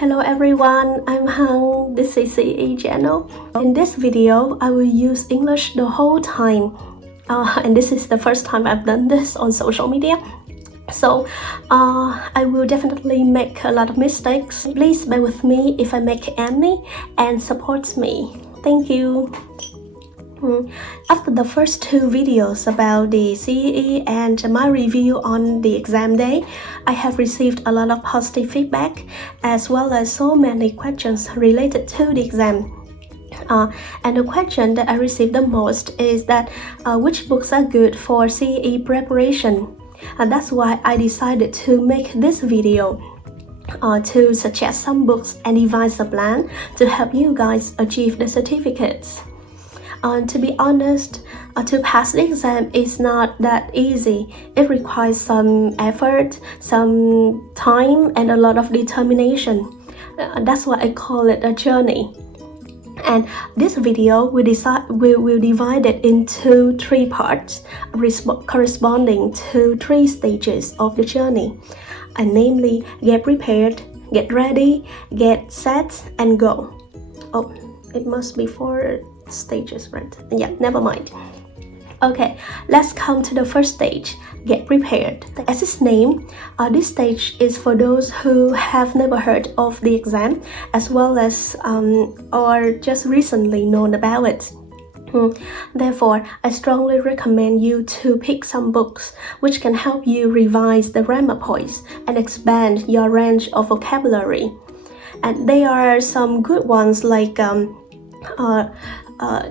Hello everyone, I'm Hằng, this is CE channel. In this video, I will use English the whole time. And this is the first time I've done this on social media. So, I will definitely make a lot of mistakes. Please bear with me if I make any and support me. Thank you. After the first two videos about the CEE and my review on the exam day, I have received a lot of positive feedback as well as so many questions related to the exam. And the question that I received the most is that which books are good for CEE preparation. That's why I decided to make this video to suggest some books and devise a plan to help you guys achieve the certificates. To be honest, to pass the exam is not that easy. It requires some effort, some time, and a lot of determination. That's why I call it a journey. And this video will divide it into three parts, corresponding to three stages of the journey, and namely, get prepared, get ready, get set, and go. Oh, it must be 4 stages, right? Yeah, never mind. Okay, let's come to the first stage, get prepared. As its name, this stage is for those who have never heard of the exam, as well as or just recently known about it. Therefore, I strongly recommend you to pick some books which can help you revise the grammar points and expand your range of vocabulary. And there are some good ones like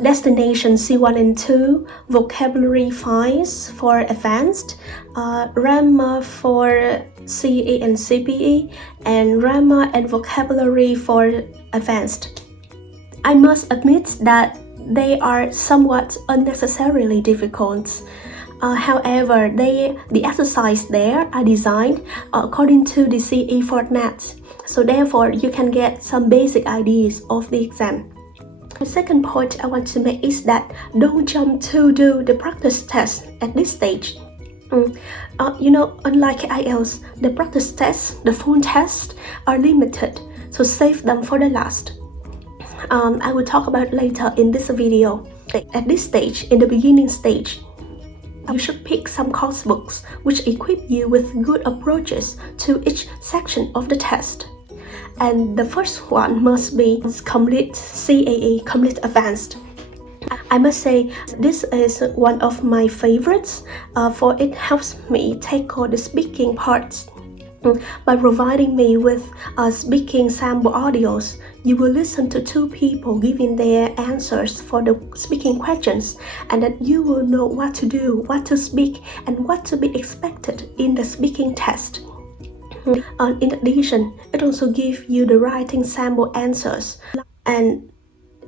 Destination C1 and 2, Vocabulary Files for Advanced, Grammar for CE and CPE, and Grammar and Vocabulary for Advanced. I must admit that they are somewhat unnecessarily difficult. However, the exercise there are designed according to the CE format, so therefore you can get some basic ideas of the exam. The second point I want to make is that don't jump to do the practice test at this stage. Unlike IELTS, the practice tests, the phone tests are limited, so save them for the last. I will talk about later in this video. At this stage, in the beginning stage, you should pick some course books which equip you with good approaches to each section of the test. And the first one must be Complete CAE, Complete Advanced. I must say this is one of my favorites, for it helps me tackle the speaking parts. By providing me with speaking sample audios, you will listen to 2 people giving their answers for the speaking questions, and that you will know what to do, what to speak, and what to be expected in the speaking test. In addition, it also gives you the writing sample answers and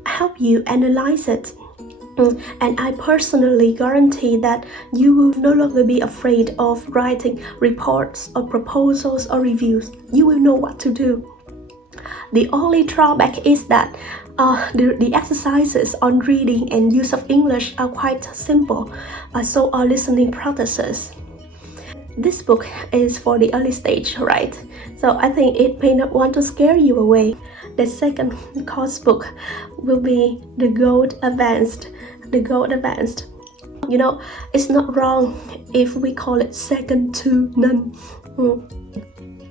help you analyze it. And I personally guarantee that you will no longer be afraid of writing reports or proposals or reviews. You will know what to do. The only drawback is that the exercises on reading and use of English are quite simple, so are listening practices. This book is for the early stage, right? So I think it may not want to scare you away. The second course book will be The Gold Advanced. The Gold Advanced. It's not wrong if we call it second to none.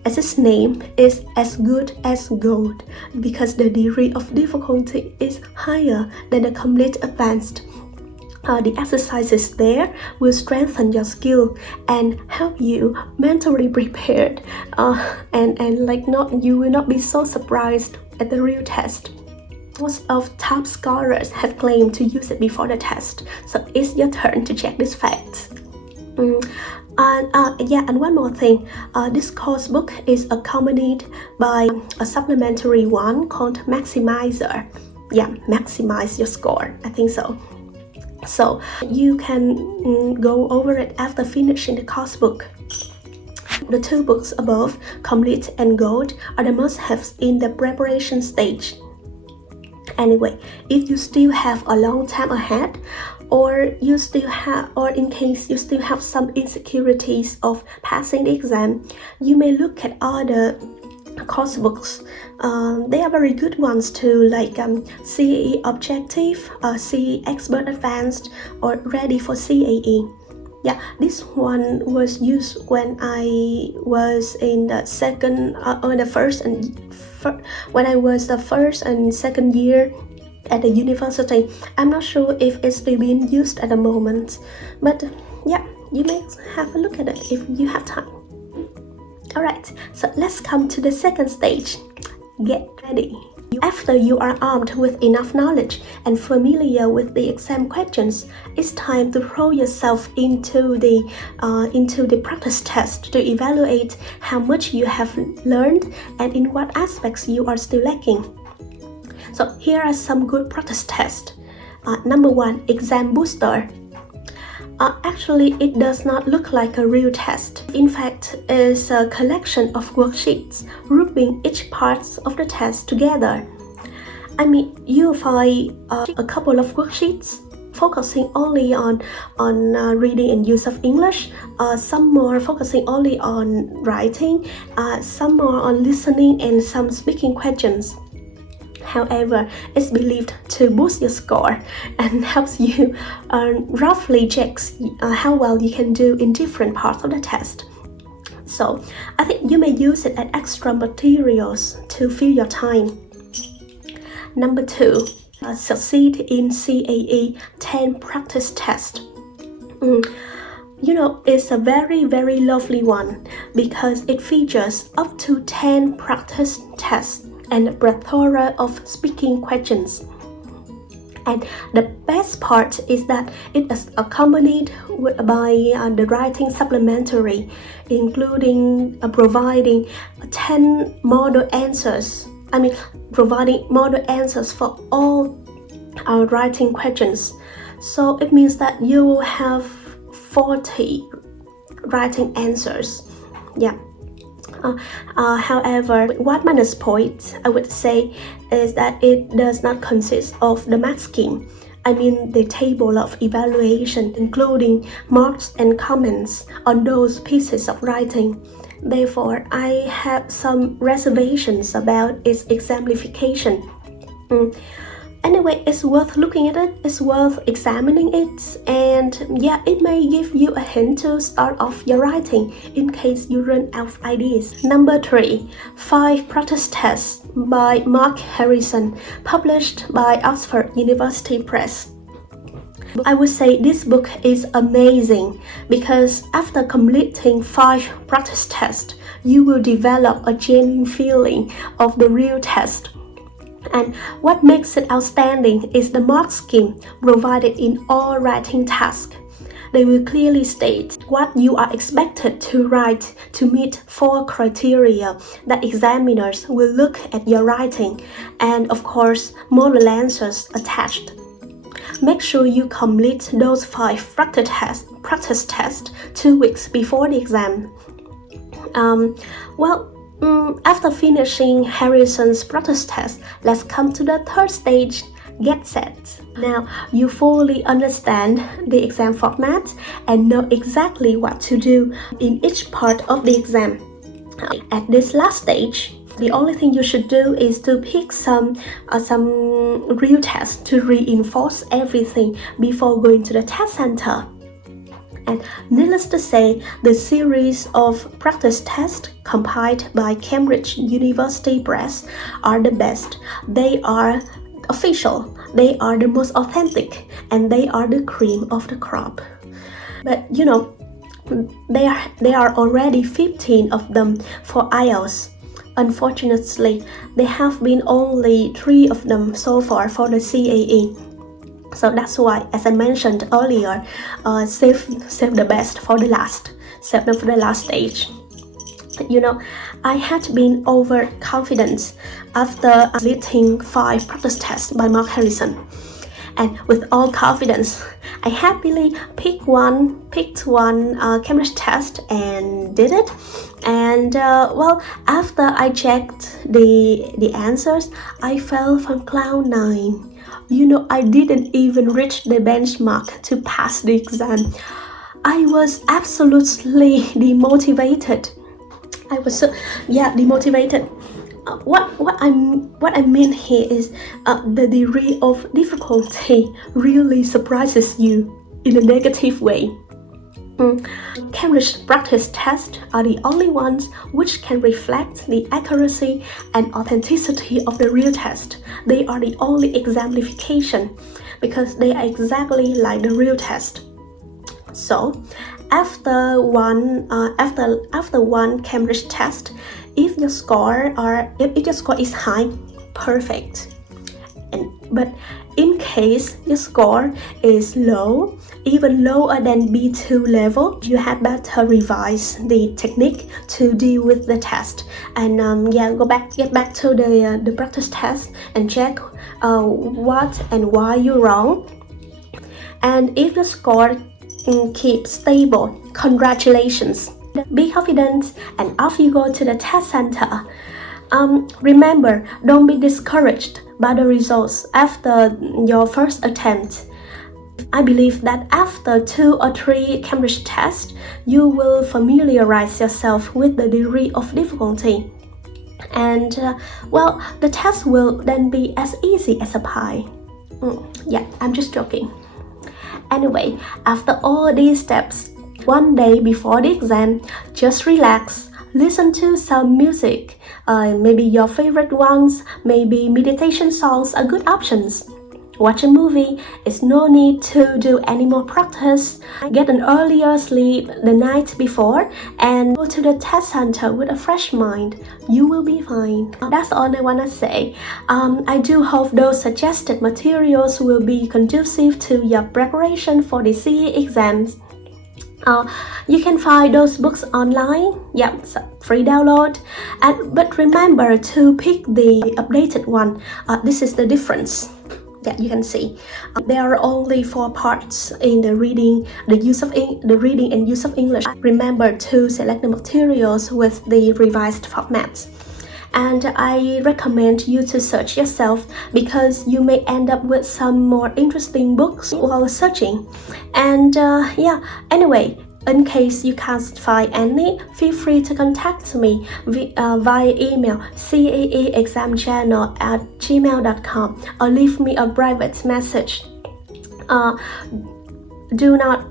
As its name is as good as gold, because the degree of difficulty is higher than the Complete Advanced. The exercises there will strengthen your skill and help you mentally prepared, you will not be so surprised at the real test. Most of top scholars have claimed to use it before the test, so it's your turn to check this fact. And one more thing, this course book is accompanied by a supplementary one called Maximizer. Yeah, maximize your score, I think so. So you can go over it after finishing the course book. The 2 books above, Complete and Gold, are the must-haves in the preparation stage. Anyway, if you still have a long time ahead, or in case you still have some insecurities of passing the exam, you may look at other course books. They are very good ones too, like CAE Objective, CAE Expert Advanced, or Ready for CAE. Yeah, this one was used when I was in the when I was the first and second year at the university. I'm not sure if it's still being used at the moment, but yeah, you may have a look at it if you have time. Alright, so let's come to the second stage. Get ready. After you are armed with enough knowledge and familiar with the exam questions, it's time to throw yourself into the practice test to evaluate how much you have learned and in what aspects you are still lacking. So here are some good practice tests. Number 1, Exam Booster. Actually, it does not look like a real test. In fact, it's a collection of worksheets grouping each part of the test together. I mean, you'll find a couple of worksheets focusing only on reading and use of English, some more focusing only on writing, some more on listening, and some speaking questions. However, it's believed to boost your score and helps you roughly check how well you can do in different parts of the test. So, I think you may use it as extra materials to fill your time. Number 2, Succeed in CAE 10 practice test. You know, it's a very, very lovely one because it features up to 10 practice tests and a plethora of speaking questions. And the best part is that it is accompanied by the writing supplementary, including providing 10 model answers. Providing model answers for all our writing questions. So it means that you will have 40 writing answers. Yeah. However, one minus point I would say is that it does not consist of the mark scheme. The table of evaluation, including marks and comments on those pieces of writing. Therefore, I have some reservations about its exemplification. Anyway, it's worth looking at it, it's worth examining it, and yeah, it may give you a hint to start off your writing in case you run out of ideas. Number 3, 5 practice tests by Mark Harrison, published by Oxford University Press. I would say this book is amazing because after completing 5 practice tests, you will develop a genuine feeling of the real test. And what makes it outstanding is the mark scheme provided in all writing tasks. They will clearly state what you are expected to write to meet 4 criteria that examiners will look at your writing, and of course, model answers attached. Make sure you complete those 5 practice tests 2 weeks before the exam. After finishing Harrison's practice test, let's come to the third stage, get set. Now, you fully understand the exam format and know exactly what to do in each part of the exam. At this last stage, the only thing you should do is to pick some real tests to reinforce everything before going to the test center. And needless to say, the series of practice tests compiled by Cambridge University Press are the best. They are official, they are the most authentic, and they are the cream of the crop. But you know, there are already 15 of them for IELTS. Unfortunately, there have been only 3 of them so far for the CAE. So that's why, as I mentioned earlier, save the best for the last. Save them for the last stage. You know, I had been overconfident after completing 5 practice tests by Mark Harrison. And with all confidence, I happily picked one Cambridge test and did it. And after I checked the answers, I fell from cloud 9. You know, I didn't even reach the benchmark to pass the exam. I was absolutely demotivated. Demotivated. what I mean here is the degree of difficulty really surprises you in a negative way. Cambridge practice tests are the only ones which can reflect the accuracy and authenticity of the real test. They are the only exemplification because they are exactly like the real test. So, after one Cambridge test, if your score is high, perfect. But in case your score is low, even lower than B2 level, you had better revise the technique to deal with the test. And get back to the practice test and check what and why you're wrong. And if the score keeps stable, congratulations. Be confident, and off you go to the test center. Remember, don't be discouraged by the results after your first attempt. I believe that after 2 or 3 Cambridge tests, you will familiarize yourself with the degree of difficulty. And the test will then be as easy as a pie. I'm just joking. Anyway, after all these steps, one day before the exam, just relax, listen to some music. Maybe your favorite ones, maybe meditation songs are good options. Watch a movie, it's no need to do any more practice. Get an earlier sleep the night before and go to the test center with a fresh mind. You will be fine. That's all I wanna say. I do hope those suggested materials will be conducive to your preparation for the CE exams. You can find those books online, free download. But remember to pick the updated one. This is the difference that you can see. There are only 4 parts in the reading, the reading and use of English. Remember to select the materials with the revised format. And I recommend you to search yourself because you may end up with some more interesting books while searching. And anyway, in case you can't find any, feel free to contact me via email caeexamchannel@gmail.com or leave me a private message. Do not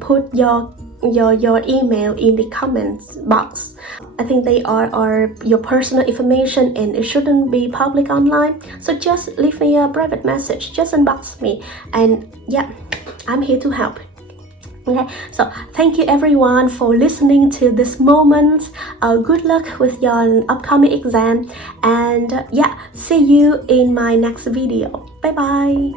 put your email in the comments box. I think they are your personal information and it shouldn't be public online. So just leave me a private message, just inbox me, and I'm here to help. Okay, so thank you everyone for listening to this moment. Good luck with your upcoming exam, and see you in my next video. Bye bye.